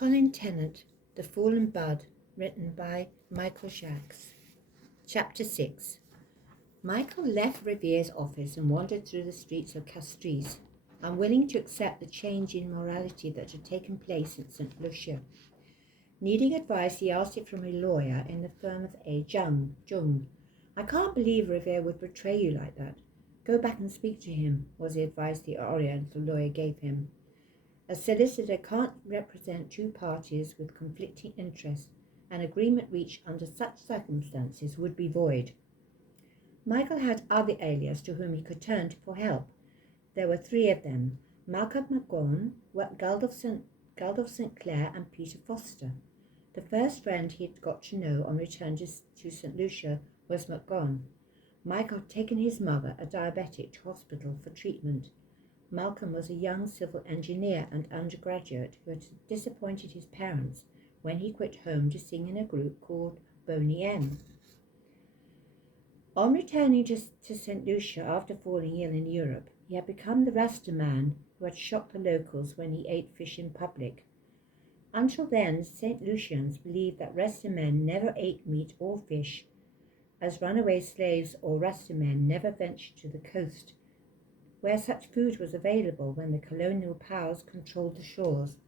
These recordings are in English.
Colin, Tennant, The Fallen Bud, written by Michael Jacques. Chapter 6. Michael left Rivier's office and wandered through the streets of Castries, unwilling to accept the change in morality that had taken place in St. Lucia. Needing advice, he asked it from a lawyer in the firm of A. Jung. "I can't believe Riviere would betray you like that. Go back and speak to him," was the advice the Oriental lawyer gave him. A solicitor can't represent two parties with conflicting interests. An agreement reached under such circumstances would be void. Michael had other alias to whom he could turn for help. There were three of them: Malcolm McGaughan, Galdolf St. Clair, and Peter Foster. The first friend he had got to know on return to St. Lucia was McGaughan. Michael had taken his mother, a diabetic, to hospital for treatment. Malcolm was a young civil engineer and undergraduate who had disappointed his parents when he quit home to sing in a group called Boney M. On returning to St. Lucia after falling ill in Europe, he had become the Rasta man who had shocked the locals when he ate fish in public. Until then, St. Lucians believed that Rasta men never ate meat or fish, as runaway slaves or Rasta men never ventured to the coast, where such food was available when the colonial powers controlled the shores.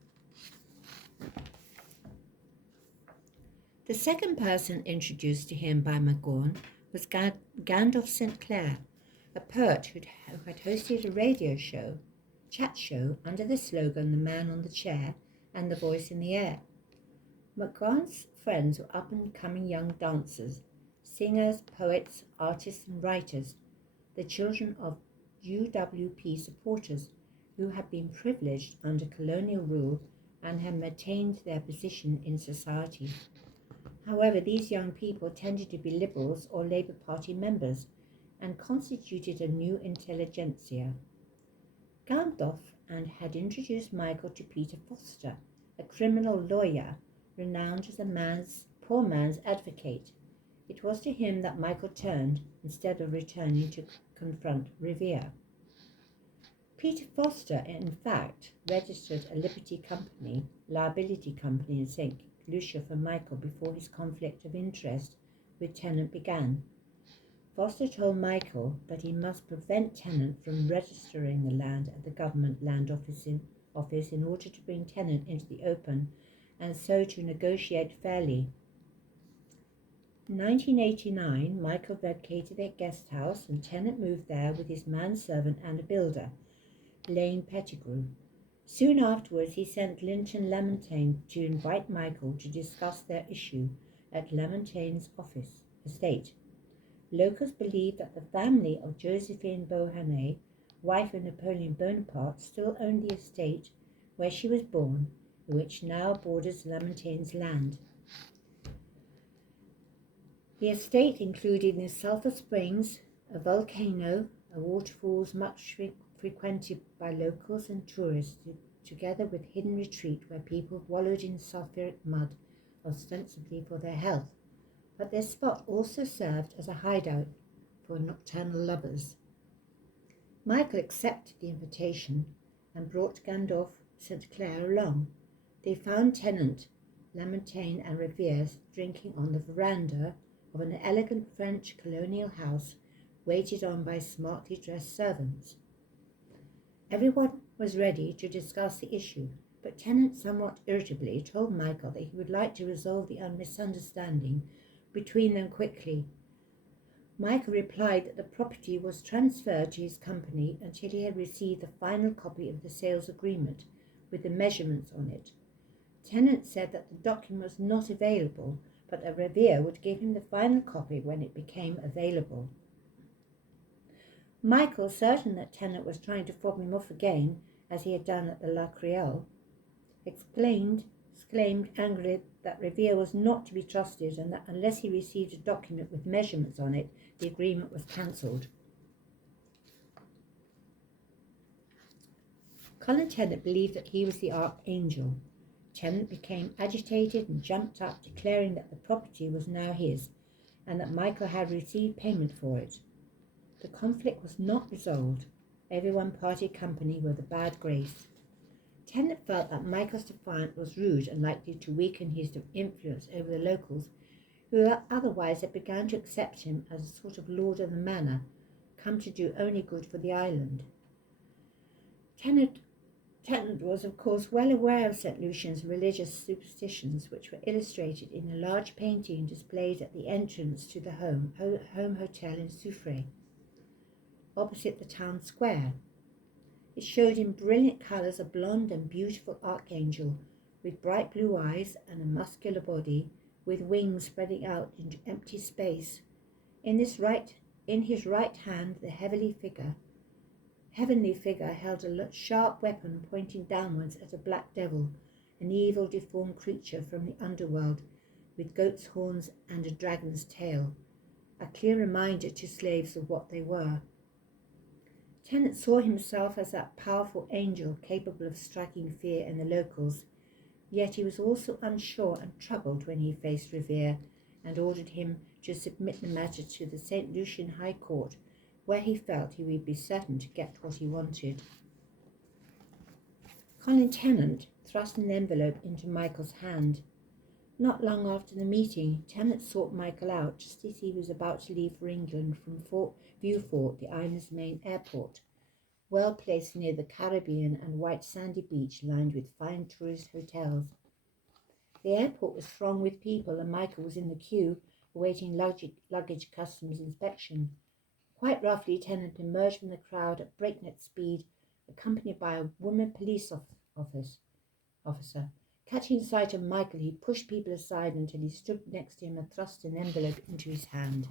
The second person introduced to him by McGaughan was Gandalf St. Clair, a poet who had hosted a radio chat show under the slogan "The Man on the Chair" and "The Voice in the Air." McGaughan's friends were up-and-coming young dancers, singers, poets, artists, and writers, the children of UWP supporters who had been privileged under colonial rule and had maintained their position in society. However, these young people tended to be Liberals or Labour Party members and constituted a new intelligentsia. Gandalf had introduced Michael to Peter Foster, a criminal lawyer renowned as a poor man's advocate. It was to him that Michael turned instead of returning to confront Riviere. Peter Foster, in fact, registered a liability company in St. Lucia for Michael before his conflict of interest with Tennant began. Foster told Michael that he must prevent Tennant from registering the land at the government land office in order to bring Tennant into the open and so to negotiate fairly. In 1989, Michael vacated their guest house and Tennant moved there with his manservant and a builder, Lane Pettigrew. Soon afterwards, he sent Linton Lamontagne to invite Michael to discuss their issue at Lamontagne's estate. Locals believe that the family of Josephine Beauharnais, wife of Napoleon Bonaparte, still owned the estate where she was born, which now borders Lamontagne's land. The estate included the sulphur springs, a volcano, a waterfalls much frequented by locals and tourists, together with hidden retreat where people wallowed in sulphuric mud, ostensibly for their health, but this spot also served as a hideout for nocturnal lovers. Michael accepted the invitation and brought Gandalf St. Clair along. They found Tennant, Lamontagne, and Riviere drinking on the veranda of an elegant French colonial house waited on by smartly dressed servants. Everyone was ready to discuss the issue, but Tennant somewhat irritably told Michael that he would like to resolve the misunderstanding between them quickly. Michael replied that the property was transferred to his company until he had received the final copy of the sales agreement with the measurements on it. Tennant said that the document was not available, but that Riviere would give him the final copy when it became available. Michael, certain that Tennant was trying to fob him off again, as he had done at the La Creole, exclaimed angrily that Riviere was not to be trusted and that unless he received a document with measurements on it, the agreement was cancelled. Colin Tennant believed that he was the archangel. Tennant became agitated and jumped up, declaring that the property was now his and that Michael had received payment for it. The conflict was not resolved. Everyone parted company with a bad grace. Tennant felt that Michael's defiance was rude and likely to weaken his influence over the locals, who otherwise had begun to accept him as a sort of lord of the manor, come to do only good for the island. Tennant was, of course, well aware of St. Lucian's religious superstitions, which were illustrated in a large painting displayed at the entrance to the home hotel in Soufrière, opposite the town square. It showed in brilliant colours a blonde and beautiful archangel with bright blue eyes and a muscular body, with wings spreading out into empty space. In his right hand, the heavenly figure held a sharp weapon pointing downwards at a black devil, an evil deformed creature from the underworld, with goat's horns and a dragon's tail, a clear reminder to slaves of what they were. Tennant saw himself as that powerful angel capable of striking fear in the locals, yet he was also unsure and troubled when he faced Revere and ordered him to submit the matter to the St. Lucian High Court, where he felt he would be certain to get what he wanted. Colin Tennant thrust an envelope into Michael's hand. Not long after the meeting, Tennant sought Michael out just as he was about to leave for England from Vieux-Fort, the island's main airport, well placed near the Caribbean and white sandy beach lined with fine tourist hotels. The airport was thronged with people, and Michael was in the queue awaiting luggage customs inspection. Quite roughly, Tennant emerged from the crowd at breakneck speed, accompanied by a woman police officer. Catching sight of Michael, he pushed people aside until he stood next to him and thrust an envelope into his hand.